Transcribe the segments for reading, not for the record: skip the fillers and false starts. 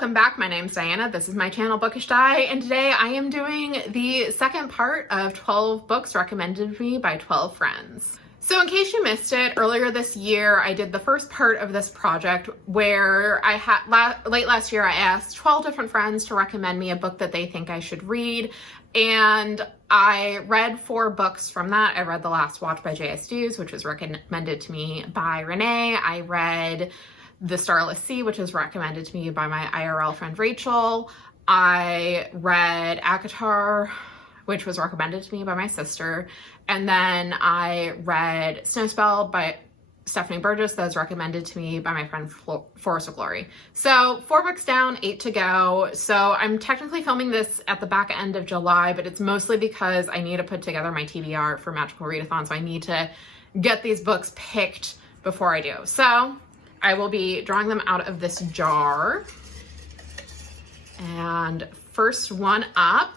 welcome back. My name's Diana. This is my channel Bookish Di, and today I am doing the second part of 12 books recommended to me by 12 friends. So in case you missed it, earlier this year I did the first part of this project where I had late last year I asked 12 different friends to recommend me a book that they think I should read, and I read 4 books from that. I read The Last Watch by J.S. which was recommended to me by Renee. I read The Starless Sea, which was recommended to me by my IRL friend Rachel. I read ACOTAR, which was recommended to me by my sister. And then I read Snowspell by Stephanie Burgess, that was recommended to me by my friend Forest of Glory. So 4 books down, 8 to go. So I'm technically filming this at the back end of July, but it's mostly because I need to put together my TBR for Magical Readathon. So I need to get these books picked before I do. So I will be drawing them out of this jar. And first one up.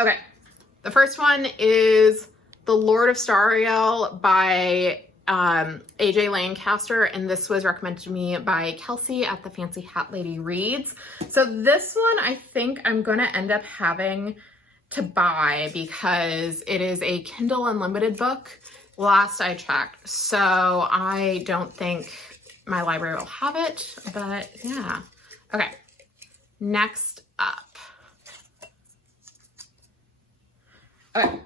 Okay, the first one is The Lord of Stariel by AJ Lancaster, and this was recommended to me by Kelsey at the Fancy Hat Lady Reads. So this one I think I'm gonna end up having to buy because it is a Kindle Unlimited book last I checked, so I don't think my library will have it, but yeah. Okay, next up. Okay,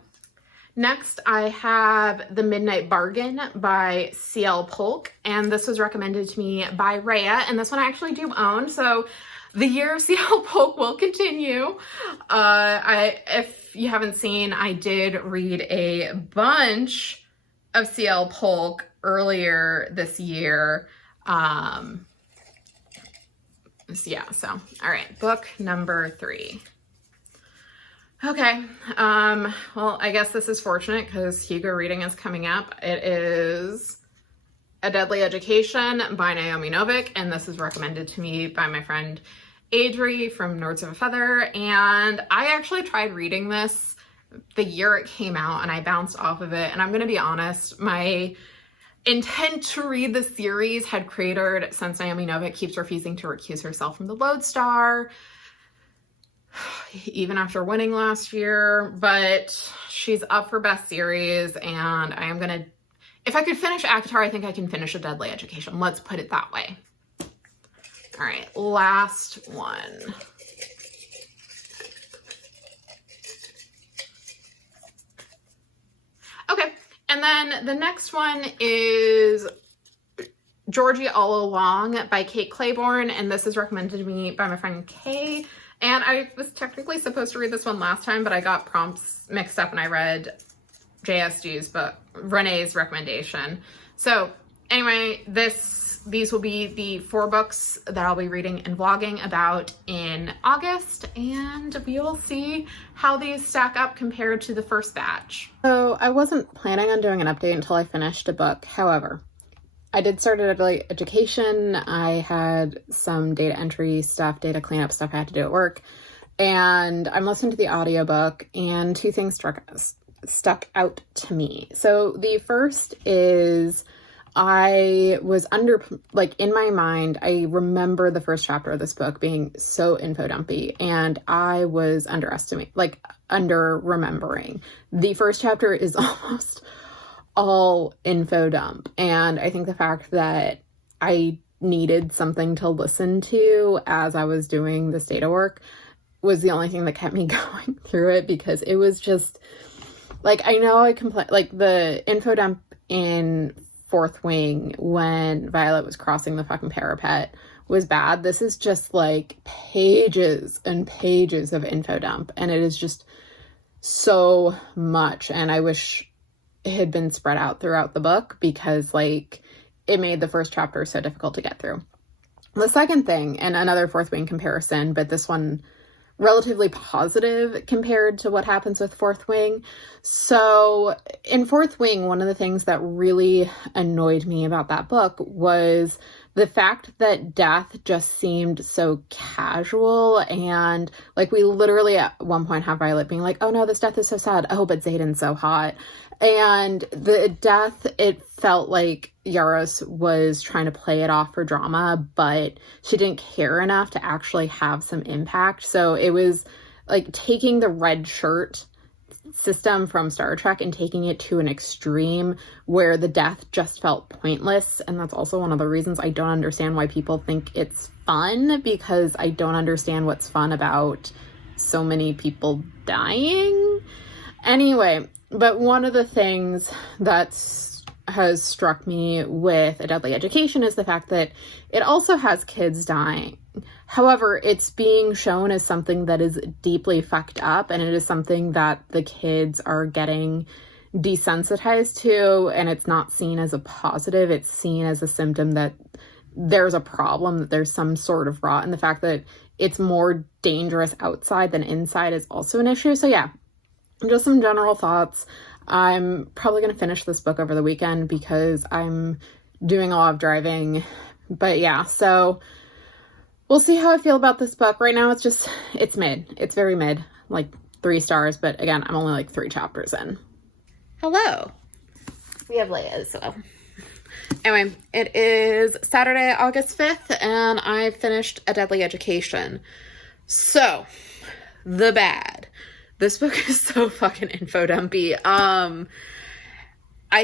next I have The Midnight Bargain by C.L. Polk, and this was recommended to me by Rhea, and this one I actually do own, so the year of C.L. Polk will continue. If you haven't seen, I did read a bunch of C.L. Polk earlier this year. Yeah, so, all right, book number 3. Okay, well, I guess this is fortunate because Hugo reading is coming up. It is A Deadly Education by Naomi Novik, and this is recommended to me by my friend Adri from Nords of a Feather, and I actually tried reading this the year it came out and I bounced off of it, and I'm gonna be honest, my intent to read the series had cratered since Naomi Novik keeps refusing to recuse herself from the Lodestar, even after winning last year, but she's up for best series, and I am gonna, if I could finish ACOTAR, I think I can finish A Deadly Education. Let's put it that way. All right, last one. Okay, and then the next one is Georgie All Along by Kate Claiborne, and this is recommended to me by my friend Kay. And I was technically supposed to read this one last time, but I got prompts mixed up and I read JSG's book, Renee's recommendation. So anyway, these will be the 4 books that I'll be reading and vlogging about in August, and we will see how these stack up compared to the first batch. So I wasn't planning on doing an update until I finished a book. However, I did start a Deadly Education. I had some data entry stuff, data cleanup stuff I had to do at work, and I'm listening to the audiobook, and 2 things stuck out to me. So the first is I was in my mind, I remember the first chapter of this book being so info dumpy, and I was under remembering. The first chapter is almost all info dump, and I think the fact that I needed something to listen to as I was doing this data work was the only thing that kept me going through it, because it was just, I know I complain, the info dump in Fourth Wing when Violet was crossing the fucking parapet was bad. This is just pages and pages of info dump, and it is just so much, and I wish it had been spread out throughout the book because it made the first chapter so difficult to get through. The second thing, and another Fourth Wing comparison, but this one relatively positive compared to what happens with Fourth Wing. So in Fourth Wing, one of the things that really annoyed me about that book was the fact that death just seemed so casual, and like we literally at one point have Violet being like, oh no, this death is so sad. I hope it's Xaden's so hot. And the death, it felt like Yaros was trying to play it off for drama, but she didn't care enough to actually have some impact. So it was like taking the red shirt system from Star Trek and taking it to an extreme where the death just felt pointless. And that's also one of the reasons I don't understand why people think it's fun, because I don't understand what's fun about so many people dying. Anyway, but one of the things has struck me with A Deadly Education is the fact that it also has kids dying. However, it's being shown as something that is deeply fucked up, and it is something that the kids are getting desensitized to, and it's not seen as a positive. It's seen as a symptom that there's a problem, that there's some sort of rot, and the fact that it's more dangerous outside than inside is also an issue. So yeah, just some general thoughts. I'm probably going to finish this book over the weekend because I'm doing a lot of driving. But yeah, so we'll see how I feel about this book. Right now, it's mid. It's very mid, like 3 stars. But again, I'm only like 3 chapters in. Hello. We have Leia as well. Anyway, it is Saturday, August 5th, and I finished A Deadly Education. So, the bad. This book is so fucking info dumpy. I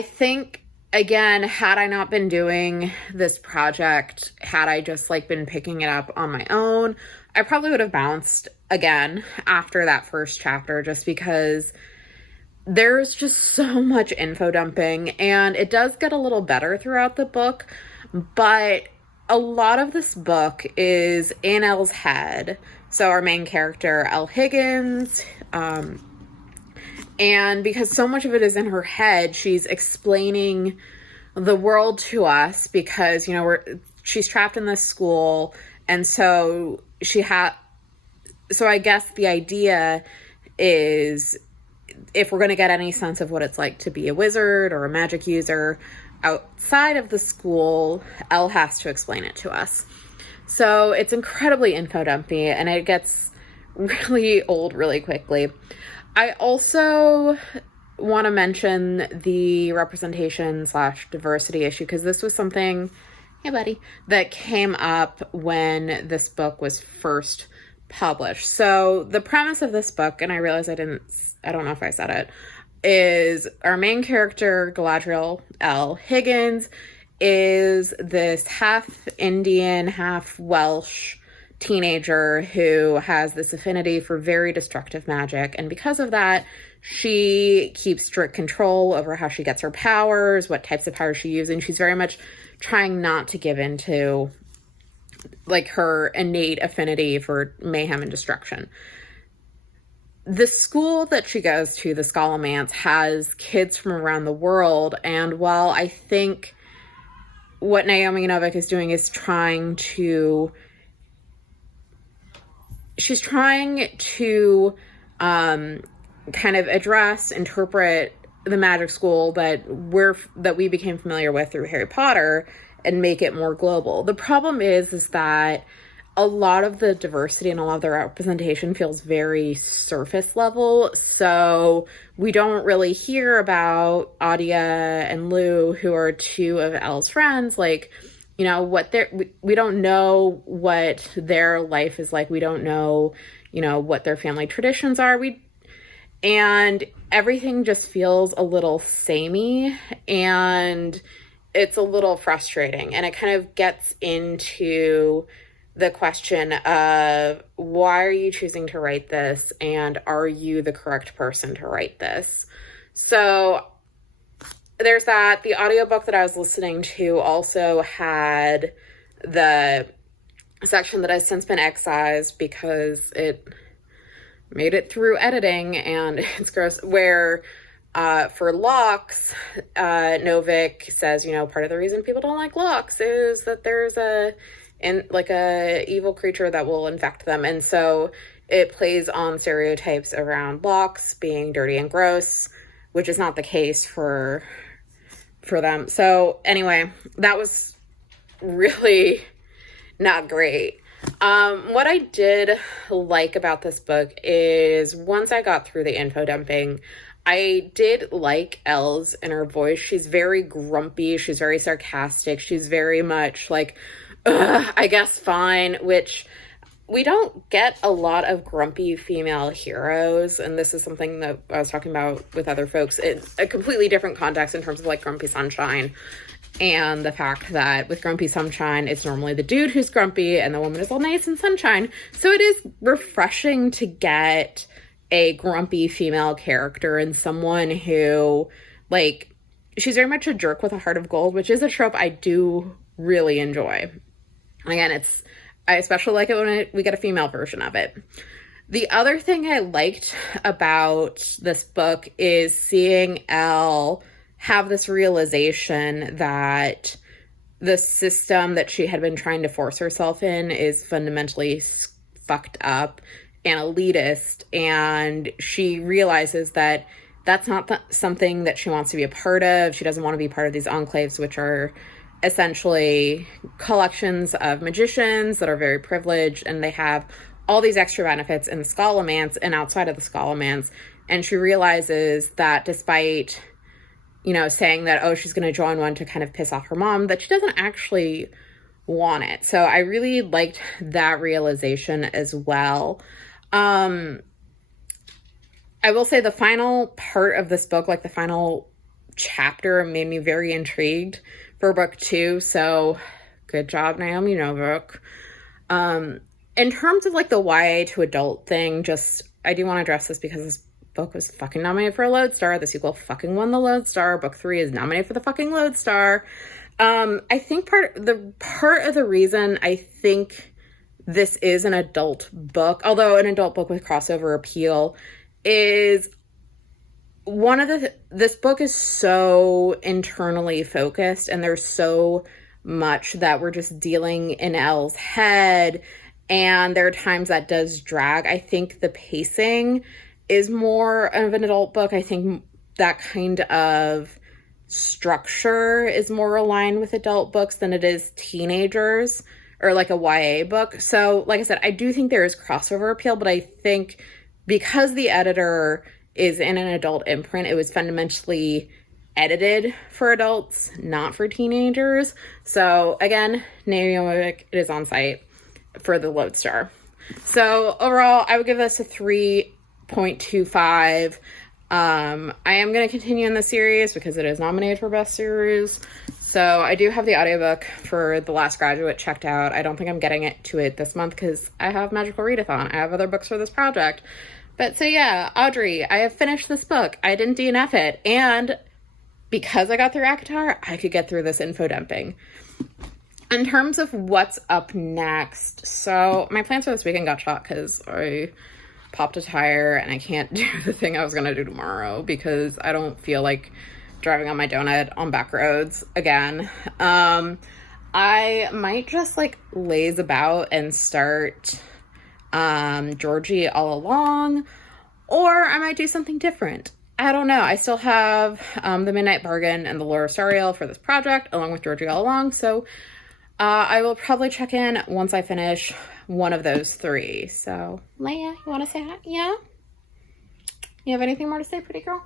think, again, had I not been doing this project, had I just like been picking it up on my own, I probably would have bounced again after that first chapter, just because there's just so much info dumping, and it does get a little better throughout the book, but a lot of this book is in Elle's head. So our main character, Elle Higgins, and because so much of it is in her head, she's explaining the world to us because, you know, she's trapped in this school, and so so I guess the idea is, if we're going to get any sense of what it's like to be a wizard or a magic user outside of the school, Elle has to explain it to us. So it's incredibly info dumpy, and it gets really old really quickly. I also want to mention the representation / diversity issue, because this was something, hey buddy, that came up when this book was first published. So the premise of this book, and I realize I don't know if I said it, is our main character, Galadriel Elle Higgins, is this half Indian, half Welsh teenager who has this affinity for very destructive magic. And because of that, she keeps strict control over how she gets her powers, what types of powers she uses. And she's very much trying not to give in to like her innate affinity for mayhem and destruction. The school that she goes to, the Scholomance, has kids from around the world. And while I think what Naomi Novik is doing is she's trying to kind of interpret the magic school that we became familiar with through Harry Potter and make it more global. The problem is that a lot of the diversity and a lot of the representation feels very surface level. So we don't really hear about Adia and Lou, who are 2 of Elle's friends, like, you know, we don't know what their life is like. We don't know, you know, what their family traditions are. And everything just feels a little samey, and it's a little frustrating. And it kind of gets into the question of, why are you choosing to write this, and are you the correct person to write this? So there's that. The audiobook that I was listening to also had the section that has since been excised because it made it through editing and it's gross, where for Locks, Novik says, you know, part of the reason people don't like Locks is that there's a evil creature that will infect them. And so it plays on stereotypes around Locks being dirty and gross, which is not the case for them. So anyway, that was really not great. What I did like about this book is once I got through the info dumping, I did like Elle's inner voice. She's very grumpy. She's very sarcastic. She's very much like, I guess fine, which we don't get a lot of grumpy female heroes. And this is something that I was talking about with other folks. It's a completely different context in terms of like Grumpy Sunshine. And the fact that with Grumpy Sunshine, it's normally the dude who's grumpy and the woman is all nice and sunshine. So it is refreshing to get a grumpy female character and someone who, like, she's very much a jerk with a heart of gold, which is a trope I do really enjoy. And again, I especially like it when we get a female version of it. The other thing I liked about this book is seeing Elle have this realization that the system that she had been trying to force herself in is fundamentally fucked up and elitist, and she realizes that that's not something that she wants to be a part of. She doesn't want to be part of these enclaves, which are essentially collections of magicians that are very privileged, and they have all these extra benefits in the Scholomance and outside of the Scholomance. And she realizes that despite, you know, saying that, oh, she's going to join one to kind of piss off her mom, that she doesn't actually want it. So I really liked that realization as well. I will say the final part of this book, like the final chapter, made me very intrigued for book 2. So good job, Naomi Novik. In terms of like the YA to adult thing, I do want to address this because this book was fucking nominated for a Lodestar. The sequel fucking won the Lodestar. Book 3 is nominated for the fucking Lodestar. I think part of the reason I think this is an adult book, although an adult book with crossover appeal, is this book is so internally focused, and there's so much that we're just dealing in Elle's head, and there are times that does drag. I think the pacing is more of an adult book. I think that kind of structure is more aligned with adult books than it is teenagers or like a YA book. So like I said, I do think there is crossover appeal, but I think because the editor is in an adult imprint, it was fundamentally edited for adults, not for teenagers. So again, Naomi, it is on site for the Lodestar. So overall, I would give this a 3.25. I am going to continue in the series because it is nominated for Best Series. So I do have the audiobook for The Last Graduate checked out. I don't think I'm getting to it this month because I have Magical Readathon. I have other books for this project. But so yeah, Audrey, I have finished this book. I didn't DNF it. And because I got through ACOTAR, I could get through this info dumping. In terms of what's up next, so my plans for this weekend got shot because I popped a tire and I can't do the thing I was going to do tomorrow because I don't feel like driving on my donut on back roads again. I might just like laze about and start Georgie All Along, or I might do something different. I don't know. I still have The Midnight Bargain and The Lure of Sariel for this project along with Georgie All Along, so I will probably check in once I finish one of those 3. So, Leia, you want to say hi? Yeah? You have anything more to say, pretty girl?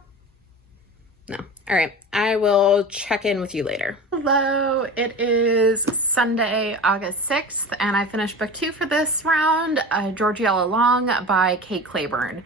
No. All right. I will check in with you later. Hello. It is Sunday, August 6th, and I finished book 2 for this round, Georgie All Along by Kate Clayburn.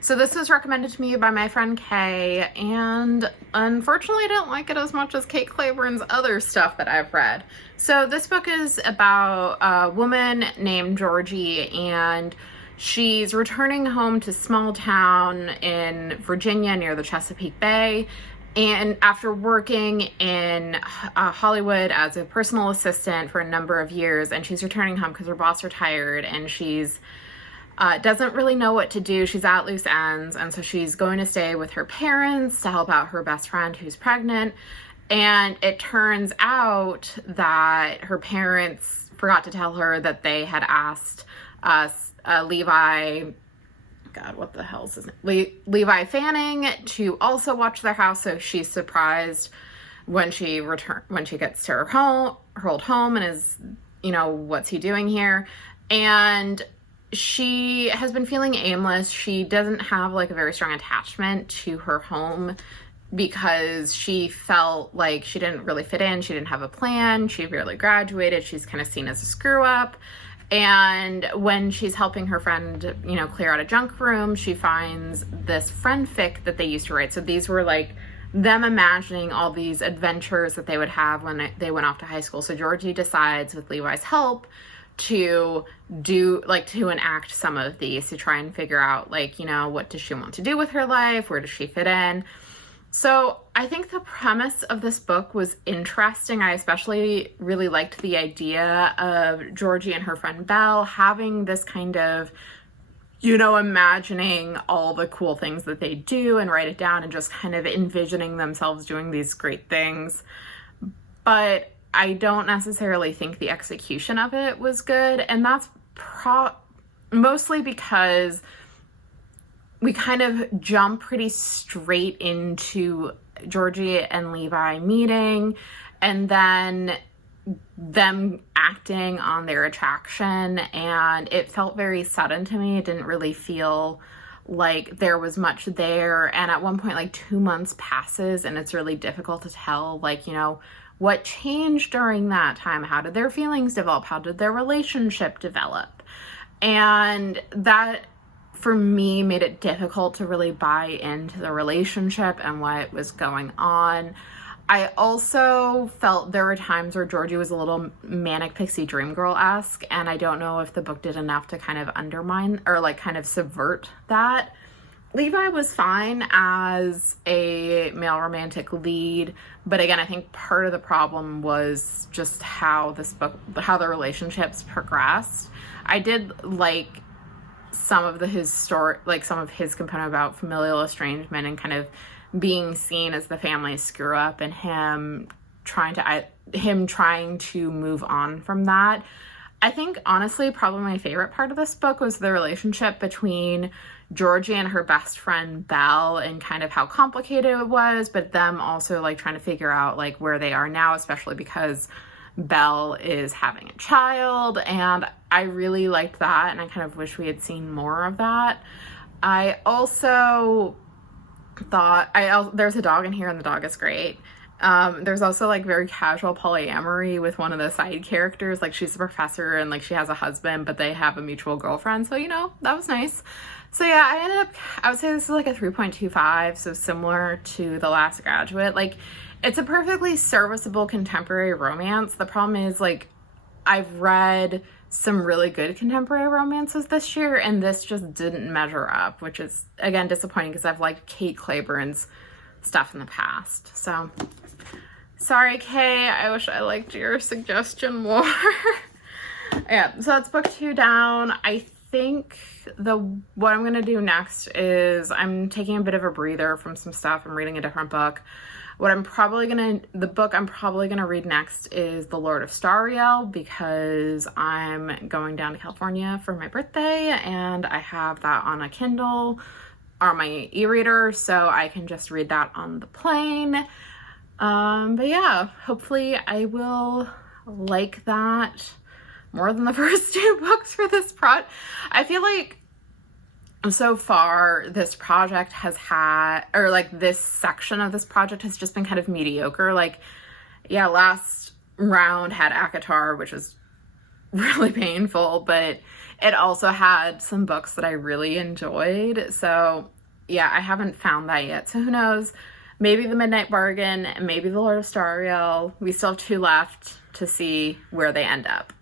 So this was recommended to me by my friend Kay, and unfortunately I don't like it as much as Kate Clayburn's other stuff that I've read. So this book is about a woman named Georgie, and she's returning home to small town in Virginia near the Chesapeake Bay. And after working in Hollywood as a personal assistant for a number of years, and she's returning home because her boss retired, and she's doesn't really know what to do. She's at loose ends, and so she's going to stay with her parents to help out her best friend who's pregnant. And it turns out that her parents forgot to tell her that they had asked Levi, God, what the hell is his name? Levi Fanning to also watch their house. So she's surprised when she gets to her home, her old home and is, you know, what's he doing here? And she has been feeling aimless. She doesn't have like a very strong attachment to her home because she felt like she didn't really fit in. She didn't have a plan. She barely graduated. She's kind of seen as a screw up. And when she's helping her friend, you know, clear out a junk room, she finds this friend fic that they used to write. So these were like them imagining all these adventures that they would have when they went off to high school. So Georgie decides, with Levi's help, to enact some of these, to try and figure out, like, you know, what does she want to do with her life? Where does she fit in? So I think the premise of this book was interesting. I especially really liked the idea of Georgie and her friend Belle having this kind of, you know, imagining all the cool things that they do and write it down and just kind of envisioning themselves doing these great things. But I don't necessarily think the execution of it was good. And that's mostly because we kind of jump pretty straight into Georgie and Levi meeting and then them acting on their attraction, and it felt very sudden to me. It didn't really feel like there was much there. And at one point, like 2 months passes and it's really difficult to tell, like, you know, what changed during that time? How did their feelings develop? How did their relationship develop? And that, for me, made it difficult to really buy into the relationship and what was going on. I also felt there were times where Georgie was a little manic pixie dream girl-esque, and I don't know if the book did enough to kind of undermine or like kind of subvert that. Levi was fine as a male romantic lead, but again, I think part of the problem was just how the relationships progressed. I did like some of his component about familial estrangement and kind of being seen as the family screw up, and him trying to move on from that. I think honestly, probably my favorite part of this book was the relationship between Georgie and her best friend Belle, and kind of how complicated it was, but them also like trying to figure out like where they are now, especially because Belle is having a child. And I really liked that, and I kind of wish we had seen more of that. I also thought there's a dog in here, and the dog is great. There's also like very casual polyamory with one of the side characters. Like, she's a professor and like she has a husband, but they have a mutual girlfriend. So, you know, that was nice. So yeah, I would say this is like a 3.25, so similar to The Last Graduate. Like, it's a perfectly serviceable contemporary romance. The problem is, like, I've read some really good contemporary romances this year, and this just didn't measure up, which is, again, disappointing because I've liked Kate Clayborn's stuff in the past. So, sorry, Kay, I wish I liked your suggestion more. Yeah, so that's book 2 down. I think what I'm gonna do next is I'm taking a bit of a breather from some stuff. I'm reading a different book. The book I'm probably gonna read next is The Lord of Stariel, because I'm going down to California for my birthday and I have that on a Kindle or my e-reader, so I can just read that on the plane. But yeah, hopefully I will like that more than the first 2 books for this project. I feel like so far this project has had, or like this section of this project has just been kind of mediocre. Like, yeah, last round had ACOTAR, which was really painful, but it also had some books that I really enjoyed. So yeah, I haven't found that yet. So who knows? Maybe The Midnight Bargain, maybe The Lord of Stariel. We still have 2 left to see where they end up.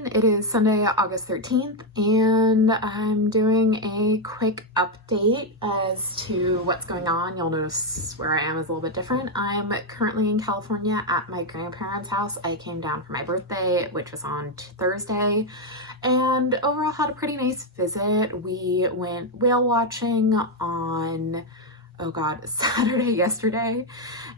everyone, it is Sunday, August 13th, and I'm doing a quick update as to what's going on. You'll notice where I am is a little bit different. I'm currently in California at my grandparents' house. I came down for my birthday, which was on Thursday, and overall had a pretty nice visit. We went whale watching on Saturday yesterday,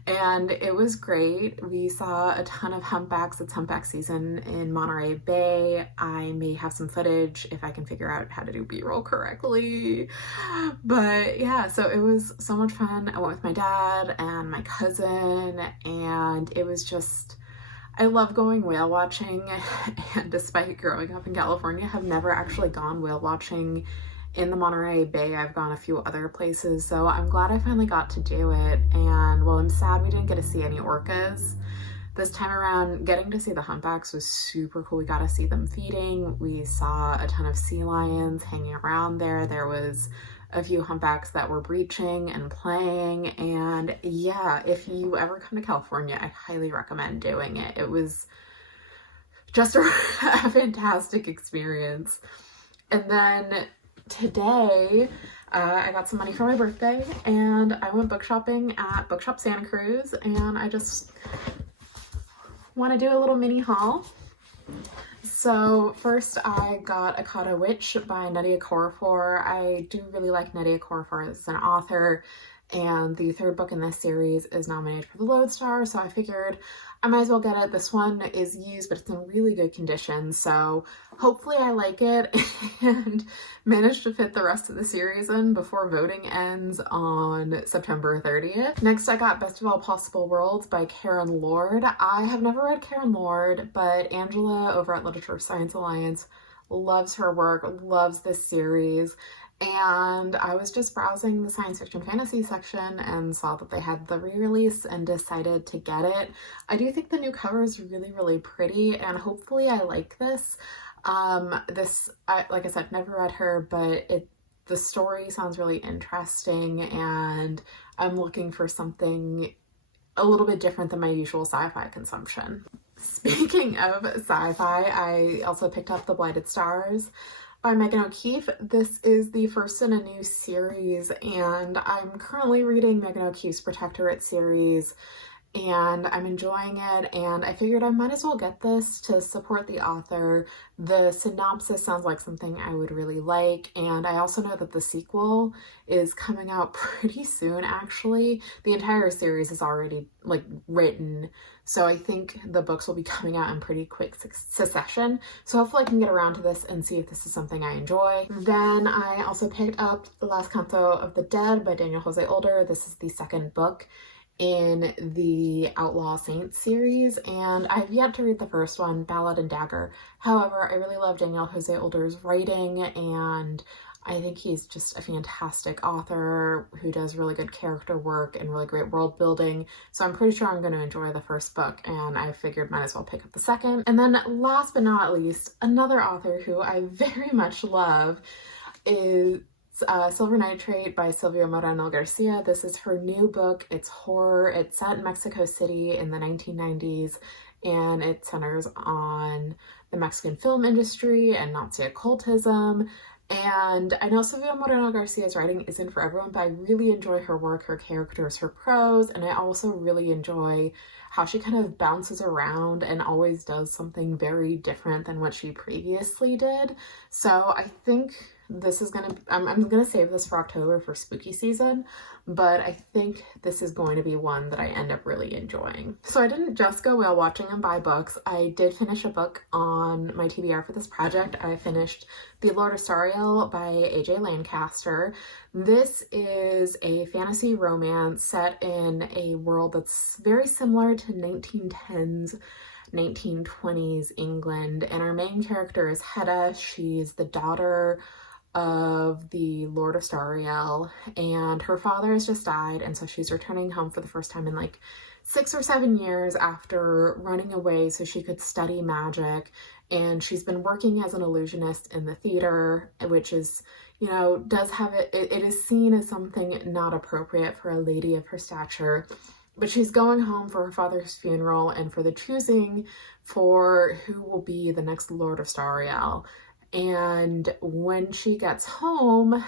and it was great. We saw a ton of humpbacks. It's humpback season in Monterey Bay. I may have some footage if I can figure out how to do B-roll correctly. But yeah, so it was so much fun. I went with my dad and my cousin, and it was just, I love going whale watching, and despite growing up in California, have never actually gone whale watching in the Monterey Bay. I've gone a few other places, so I'm glad I finally got to do it. And while I'm sad we didn't get to see any orcas this time around, getting to see the humpbacks was super cool. We got to see them feeding. We saw a ton of sea lions hanging around there. There was a few humpbacks that were breaching and playing, and yeah, if you ever come to California, I highly recommend doing it. It was just a fantastic experience. And then today, I got some money for my birthday, and I went book shopping at Bookshop Santa Cruz, and I just want to do a little mini haul. So first I got ACOTAR Witch by Nnedi Okorafor. I do really like Nnedi Okorafor as an author, and the third book in this series is nominated for the Lodestar, so I figured I might as well get it. This one is used, but it's in really good condition, so hopefully I like it and manage to fit the rest of the series in before voting ends on September 30th. Next, I got Best of All Possible Worlds by Karen Lord. I have never read Karen Lord, but Angela over at Literature Science Alliance loves her work, loves this series. And I was just browsing the science fiction fantasy section and saw that they had the re-release and decided to get it. I do think the new cover is really, really pretty, and hopefully I like this. Like I said, never read her, but the story sounds really interesting, and I'm looking for something a little bit different than my usual sci-fi consumption. Speaking of sci-fi, I also picked up The Blighted Stars by Megan O'Keefe. This is the first in a new series, and I'm currently reading Megan O'Keefe's Protectorate series, and I'm enjoying it, and I figured I might as well get this to support the author. The synopsis sounds like something I would really like, and I also know that the sequel is coming out pretty soon, actually. The entire series is already written, so I think the books will be coming out in pretty quick succession. So hopefully I can get around to this and see if this is something I enjoy. Then I also picked up The Last Canto of the Dead by Daniel Jose Older. This is the second book in the Outlaw Saints series, and I've yet to read the first one, Ballad and Dagger. However, I really love Daniel Jose Older's writing, and I think he's just a fantastic author who does really good character work and really great world building. So I'm pretty sure I'm going to enjoy the first book, and I figured might as well pick up the second. And then last but not least, another author who I very much love is Silver Nitrate by Silvia Moreno Garcia. This is her new book. It's horror. It's set in Mexico City in the 1990s, and it centers on the Mexican film industry and Nazi occultism. And I know Silvia Moreno Garcia's writing isn't for everyone, but I really enjoy her work, her characters, her prose, and I also really enjoy how she kind of bounces around and always does something very different than what she previously did. So I think this is I'm gonna save this for October for spooky season, but I think this is going to be one that I end up really enjoying. So I didn't just go whale watching and buy books. I did finish a book on my TBR for this project. I finished The Lord of Sariel by A.J. Lancaster. This is a fantasy romance set in a world that's very similar to 1910s 1920s England, and our main character is Hedda. She's the daughter of the Lord of Sariel, and her father has just died, and so she's returning home for the first time in 6 or 7 years after running away so she could study magic. And she's been working as an illusionist in the theater, which is, does have it is seen as something not appropriate for a lady of her stature. But she's going home for her father's funeral and for the choosing for who will be the next Lord of Stariel. And when she gets home,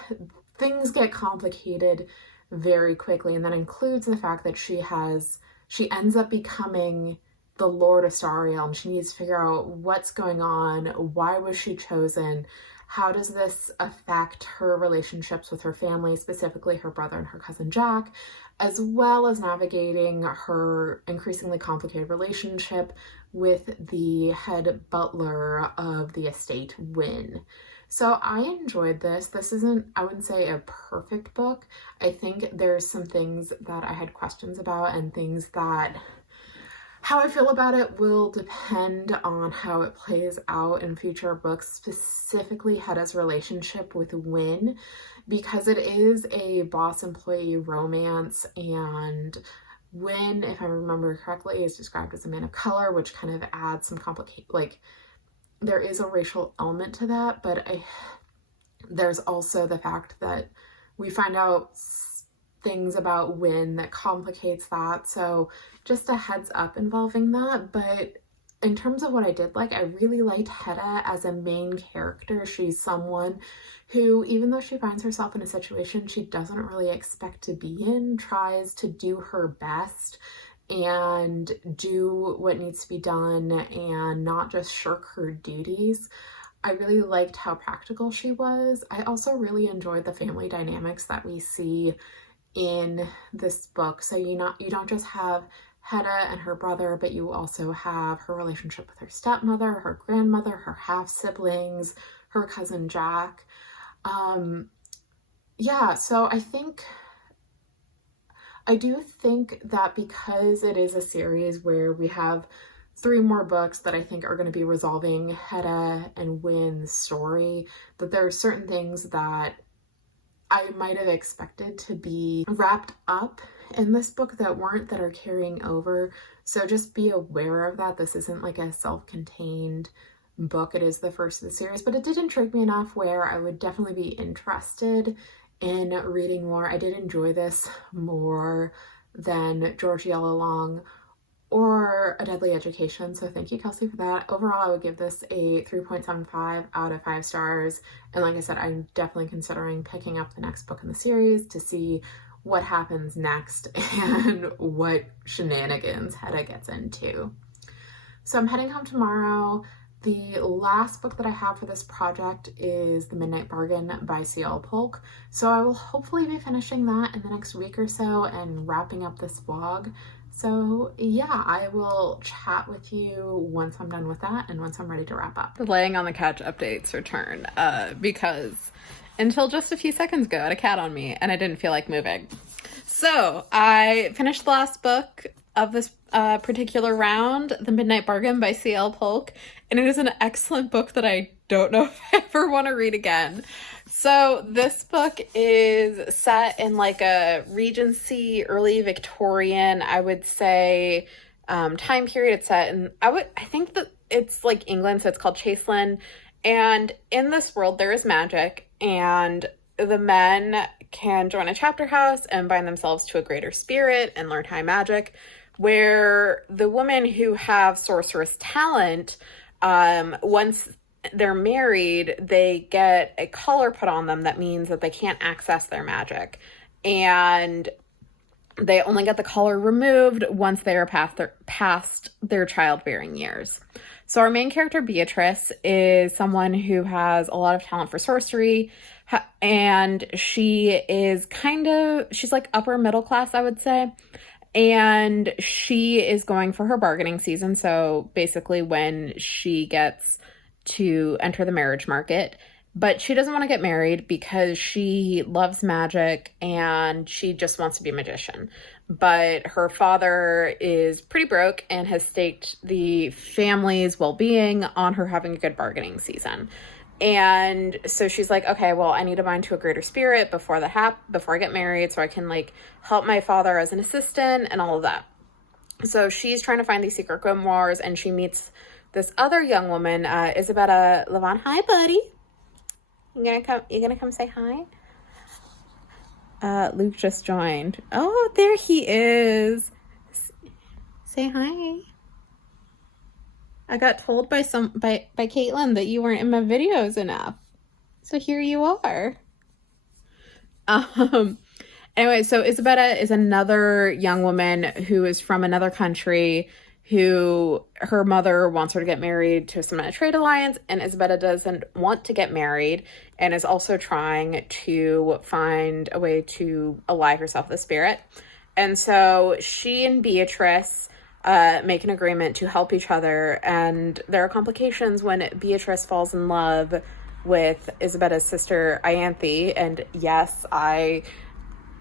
things get complicated very quickly. And that includes the fact that she ends up becoming the Lord of Stariel, and she needs to figure out what's going on, why was she chosen, how does this affect her relationships with her family, specifically her brother and her cousin Jack, as well as navigating her increasingly complicated relationship with the head butler of the estate, Wynne. So I enjoyed this. This isn't, I wouldn't say, a perfect book. I think there's some things that I had questions about, and things that how I feel about it will depend on how it plays out in future books, specifically Hedda's relationship with Wynne, because it is a boss-employee romance, and Wynne, if I remember correctly, is described as a man of color, which kind of adds some there is a racial element to that, but there's also the fact that we find out things about Wynne that complicates that. So just a heads up involving that. But in terms of what I did like, I really liked Hedda as a main character. She's someone who, even though she finds herself in a situation she doesn't really expect to be in, tries to do her best and do what needs to be done and not just shirk her duties. I really liked how practical she was. I also really enjoyed the family dynamics that we see in this book. So you don't just have Hedda and her brother, but you also have her relationship with her stepmother, her grandmother, her half-siblings, her cousin Jack. Yeah, so I do think that because it is a series where we have 3 more books that I think are going to be resolving Hedda and Wynne's story, that there are certain things that I might have expected to be wrapped up in this book that weren't, that are carrying over. So just be aware of that. This isn't like a self-contained book. It is the first of the series, but it did intrigue me enough where I would definitely be interested in reading more. I did enjoy this more than Georgie All Along or A Deadly Education, so thank you, Kelsey, for that. Overall, I would give this a 3.75 out of 5 stars, and like I said, I'm definitely considering picking up the next book in the series to see what happens next and what shenanigans Hedda gets into. So I'm heading home tomorrow. The last book that I have for this project is The Midnight Bargain by C.L. Polk. So I will hopefully be finishing that in the next week or so and wrapping up this vlog. So yeah, I will chat with you once I'm done with that and once I'm ready to wrap up. The laying on the couch updates return because until just a few seconds ago I had a cat on me and I didn't feel like moving. So I finished the last book of this particular round, The Midnight Bargain by C.L. Polk, and it is an excellent book that I don't know if I ever want to read again. So this book is set in like a Regency, early Victorian, I would say, time period. It's set in, I think that it's like England, so it's called Chaseland. And in this world, there is magic, and the men can join a chapter house and bind themselves to a greater spirit and learn high magic, where the women who have sorceress talent, once they're married, they get a collar put on them that means that they can't access their magic. And they only get the collar removed once they are past their childbearing years. So our main character, Beatrice, is someone who has a lot of talent for sorcery, and she's like upper middle class, I would say. And she is going for her bargaining season. So basically when she gets to enter the marriage market, but she doesn't want to get married because she loves magic and she just wants to be a magician. But her father is pretty broke and has staked the family's well-being on her having a good bargaining season. And so she's like, okay, well, I need to bind to a greater spirit before I get married so I can like help my father as an assistant and all of that. So she's trying to find these secret grimoires, and she meets this other young woman, Isabella Levon. Hi, buddy. You gonna come say hi? Luke just joined. Oh, there he is. Say hi. I got told by Caitlin that you weren't in my videos enough. So here you are. Anyway, so Isabella is another young woman who is from another country, who her mother wants her to get married to some trade alliance, and Isabella doesn't want to get married and is also trying to find a way to ally herself the spirit. And so she and Beatrice make an agreement to help each other, and there are complications when Beatrice falls in love with Isabella's sister Ianthe. And yes, I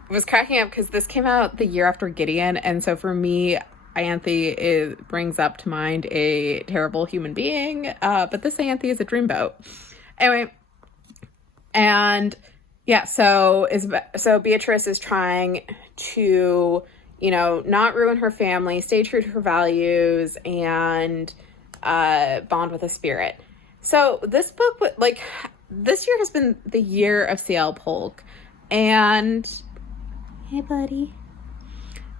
was cracking up because this came out the year after Gideon, and so for me, Ianthe brings up to mind a terrible human being, but this Ianthe is a dreamboat. Anyway, and yeah, so Beatrice is trying to, you know, not ruin her family, stay true to her values, and bond with a spirit. So this book, like, this year has been the year of C.L. Polk, and hey, buddy,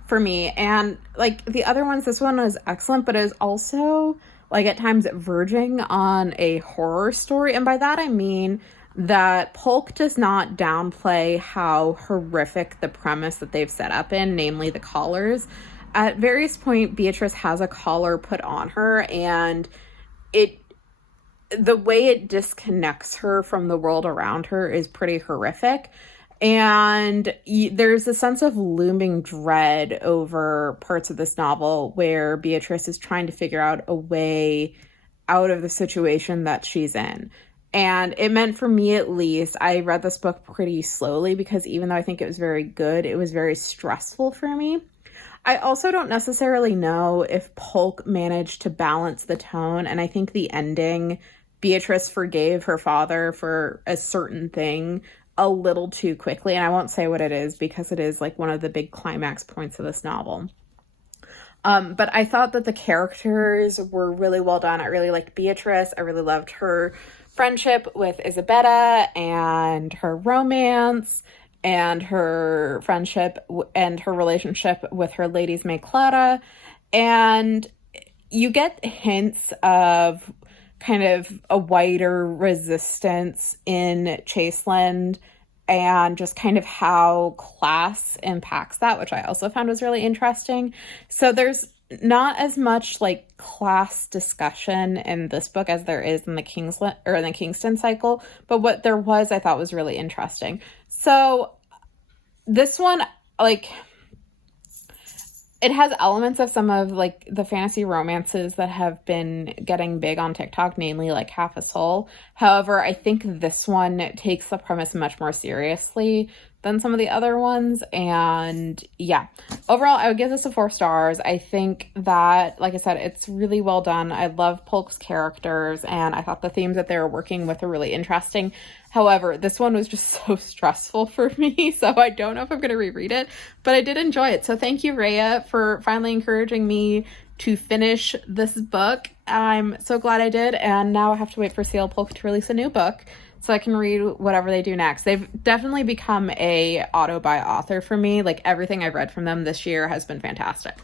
for me. And like the other ones, this one was excellent, but it was also like at times verging on a horror story. And by that, I mean that Polk does not downplay how horrific the premise that they've set up in, namely the collars. At various points, Beatrice has a collar put on her, and the way it disconnects her from the world around her is pretty horrific. And there's a sense of looming dread over parts of this novel where Beatrice is trying to figure out a way out of the situation that she's in. And it meant, for me at least, I read this book pretty slowly because even though I think it was very good, it was very stressful for me. I also don't necessarily know if Polk managed to balance the tone, and I think the ending, Beatrice forgave her father for a certain thing a little too quickly, and I won't say what it is because it is like one of the big climax points of this novel. But I thought that the characters were really well done. I really liked Beatrice. I really loved her friendship with Isabella and her romance and her friendship and her relationship with her lady's maid Clara. And you get hints of kind of a wider resistance in Chaseland and just kind of how class impacts that, which I also found was really interesting. So there's not as much like class discussion in this book as there is in the Kingston cycle, but what there was, I thought was really interesting. So this one, like, it has elements of some of like the fantasy romances that have been getting big on TikTok, namely like Half a Soul. However, I think this one takes the premise much more seriously than some of the other ones. And yeah, overall, I would give this a 4 stars. I think that, like I said, it's really well done. I love Polk's characters, and I thought the themes that they were working with are really interesting. However, this one was just so stressful for me, so I don't know if I'm going to reread it, but I did enjoy it. So thank you, Rhea, for finally encouraging me to finish this book. I'm so glad I did, and now I have to wait for C.L. Polk to release a new book so I can read whatever they do next. They've definitely become a auto-buy author for me. Like, everything I've read from them this year has been fantastic.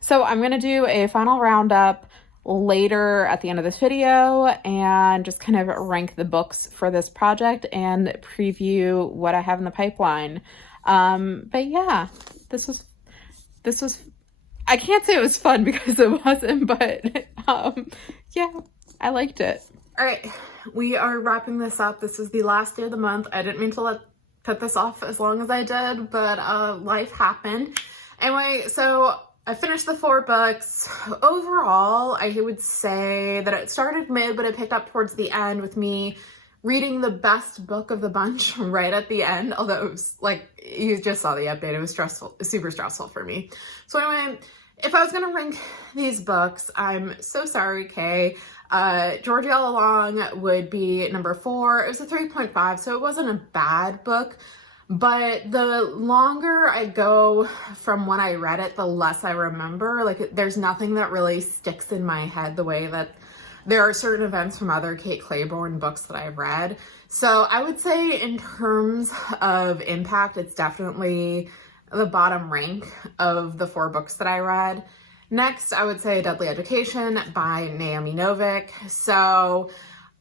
So I'm going to do a final roundup later at the end of this video and just kind of rank the books for this project and preview what I have in the pipeline. But yeah, this was I can't say it was fun because it wasn't, but yeah, I liked it. All right, we are wrapping this up. This is the last day of the month. I didn't mean to put this off as long as I did, but life happened. Anyway, so I finished the 4 books. Overall, I would say that it started mid, but it picked up towards the end with me reading the best book of the bunch right at the end. Although it was like, you just saw the update. It was stressful, super stressful for me. So anyway, if I was going to rank these books, I'm so sorry, Kay. Georgie All Along would be number 4. It was a 3.5, so it wasn't a bad book. But the longer I go from when I read it, the less I remember. Like, there's nothing that really sticks in my head the way that there are certain events from other Kate Clayborn books that I've read. So I would say in terms of impact, it's definitely the bottom rank of the 4 books that I read. Next, I would say Deadly Education by Naomi Novik. So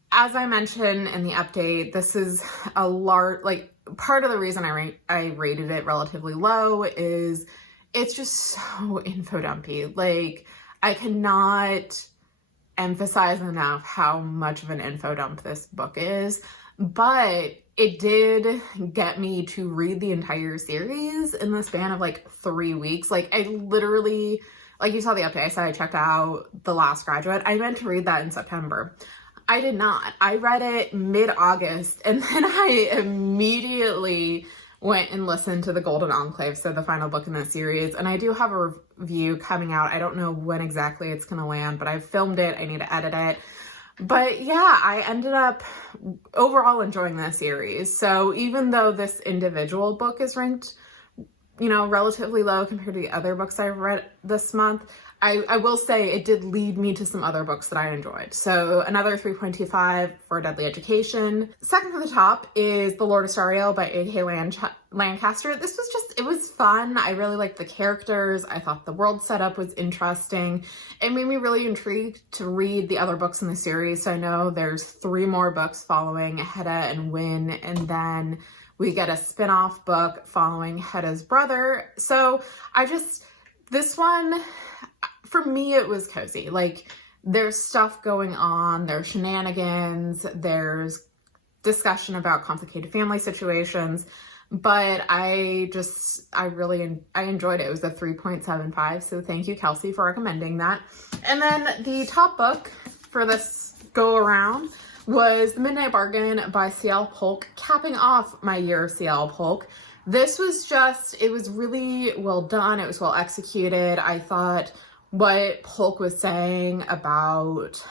as I mentioned in the update, this is a large, like, part of the reason I rated it relatively low is it's just so info dumpy. Like, I cannot emphasize enough how much of an info dump this book is, but it did get me to read the entire series in the span of like 3 weeks. Like, I literally, like you saw the update, I said I checked out The Last Graduate. I meant to read that in September. I did not. I read it mid-August, and then I immediately went and listened to The Golden Enclave, so the final book in the series, and I do have a review coming out. I don't know when exactly it's going to land, but I've filmed it. I need to edit it. But yeah, I ended up overall enjoying the series. So even though this individual book is ranked, you know, relatively low compared to the other books I've read this month, I will say it did lead me to some other books that I enjoyed. So another 3.25 for Deadly Education. Second from the top is The Lord of Stariel by A.K. Lancaster. This was just, it was fun. I really liked the characters. I thought the world setup was interesting. It made me really intrigued to read the other books in the series. So I know there's 3 more books following Hedda and Wyn, and then we get a spin-off book following Hedda's brother. So this one, for me, it was cozy. Like, there's stuff going on, there's shenanigans, there's discussion about complicated family situations, but I enjoyed it. It was a 3.75, so thank you, Kelsey, for recommending that. And then the top book for this go-around was The Midnight Bargain by C.L. Polk, capping off my year of C.L. Polk. This was just, it was really well done, it was well executed. I thought what Polk was saying about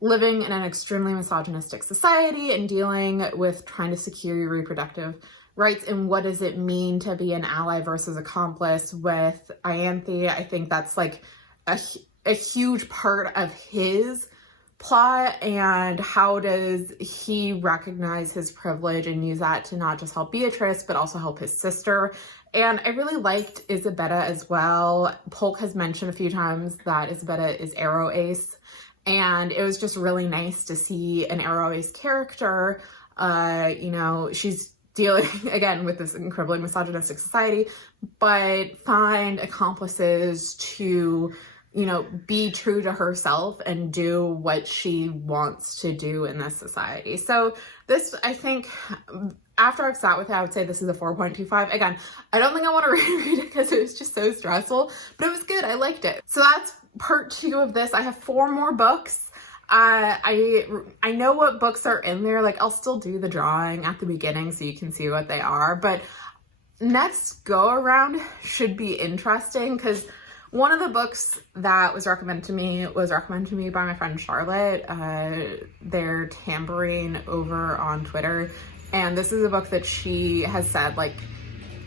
living in an extremely misogynistic society and dealing with trying to secure your reproductive rights and what does it mean to be an ally versus accomplice with Ianthe. I think that's like a huge part of his plot, and how does he recognize his privilege and use that to not just help Beatrice but also help his sister. And I really liked Isabetta as well. Polk has mentioned a few times that Isabetta is Arrow Ace, and it was just really nice to see an Arrow Ace character. You know, she's dealing again with this incredibly misogynistic society, but find accomplices to, you know, be true to herself and do what she wants to do in this society. So this, I think, after I've sat with it, I would say this is a 4.25. Again, I don't think I want to reread it because it was just so stressful, but it was good. I liked it. So that's part 2 of this. I have 4 more books. I know what books are in there. Like, I'll still do the drawing at the beginning so you can see what they are, but next go around should be interesting because one of the books that was recommended to me by my friend Charlotte. They're Tambourine over on Twitter. And this is a book that she has said, like,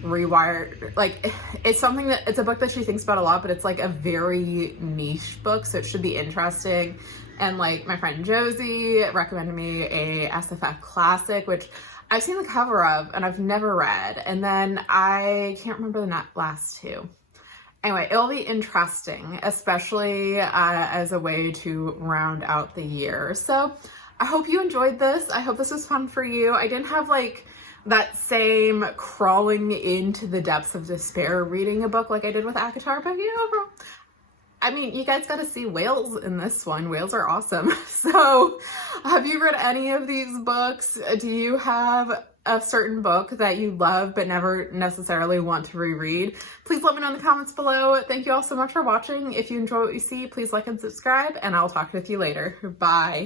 rewired, like, it's a book that she thinks about a lot, but it's like a very niche book, so it should be interesting. And like, my friend Josie recommended me a SFF classic, which I've seen the cover of and I've never read. And then I can't remember the last 2. Anyway, it'll be interesting, especially as a way to round out the year. So I hope you enjoyed this. I hope this was fun for you. I didn't have like that same crawling into the depths of despair reading a book like I did with ACOTAR, but you know, I mean, you guys got to see whales in this one. Whales are awesome. So have you read any of these books? Do you have a certain book that you love but never necessarily want to reread? Please let me know in the comments below. Thank you all so much for watching. If you enjoy what you see, please like and subscribe, and I'll talk with you later. Bye.